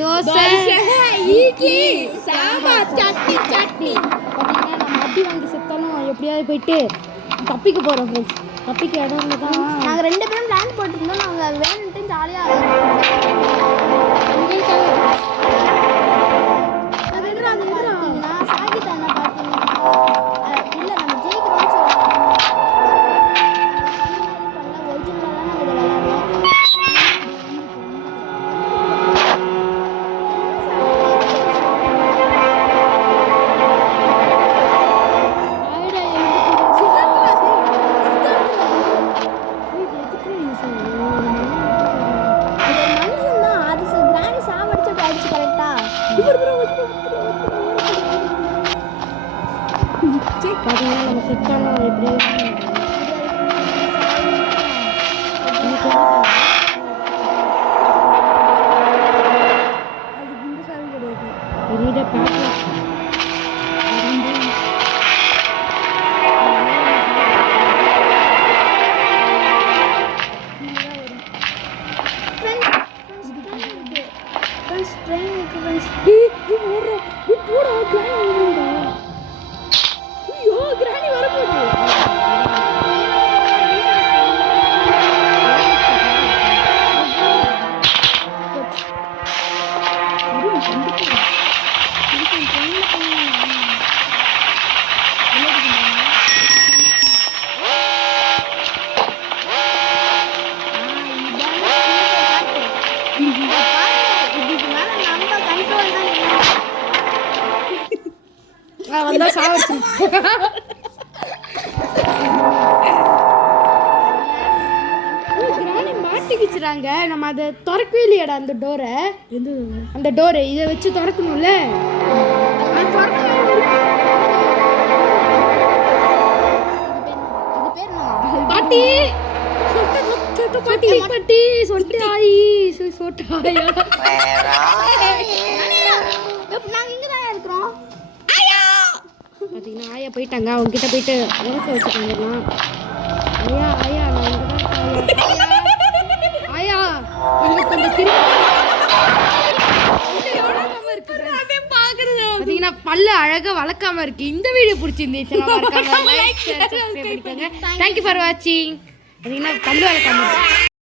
தோசை, இட்லி, சாம்பார், சட்னி. பார்த்தீங்கன்னா நம்ம அடி வாங்கி செத்தாலும் எப்படியாவது போயிட்டு தப்பிக்க போகிறோம் ஃப்ரெண்ட்ஸ். தப்பிக்க இடம் தான். நாங்கள் 2 பேரும் பிளான் போட்டுருந்தோம். நாங்கள் வேணுன்ட்டு ஜாலியாக சாகிதா என்ன பார்த்தீங்கன்னா இல்லை நம்ம ஜெயிக்கிறோம்னு சொல்லுவாங்க. ஒரிஜினலாக தான் நாங்கள் இதை விளையாடுறோம். பார்த்தீங்கன்னா நம்ம செத்தாலும் எப்படி வந்தா சாவச்சு மாட்டிக்கிச்சுறாங்க. நம்ம அதை திறக்கவே இல்லையாடா அந்த டோரை. அந்த டோரை இதை வச்சு திறக்கணும்ல. பாட்டி பாட்டி பாட்டி சொட்டு ஆயி சொட்டு ஆயா நாங்கள் இங்கே தான் இருக்கிறோம். பார்த்தீங்கன்னா ஆயா போயிட்டாங்க. அவங்க கிட்ட போயிட்டு உனக்க வச்சுட்டாங்கலாம். ஆயா ஆயா நான் இங்கே தான் ஆயா உங்களுக்கு கொஞ்சம் பார்த்தீங்கன்னா பல்லு அழகா வளர்க்காம இருக்கு. இந்த வீடியோ பிடிச்சிருந்துச்சு. தேங்க்யூ ஃபார் வாட்சிங். பார்த்தீங்கன்னா பல்லு வளர்க்காம இருக்கு.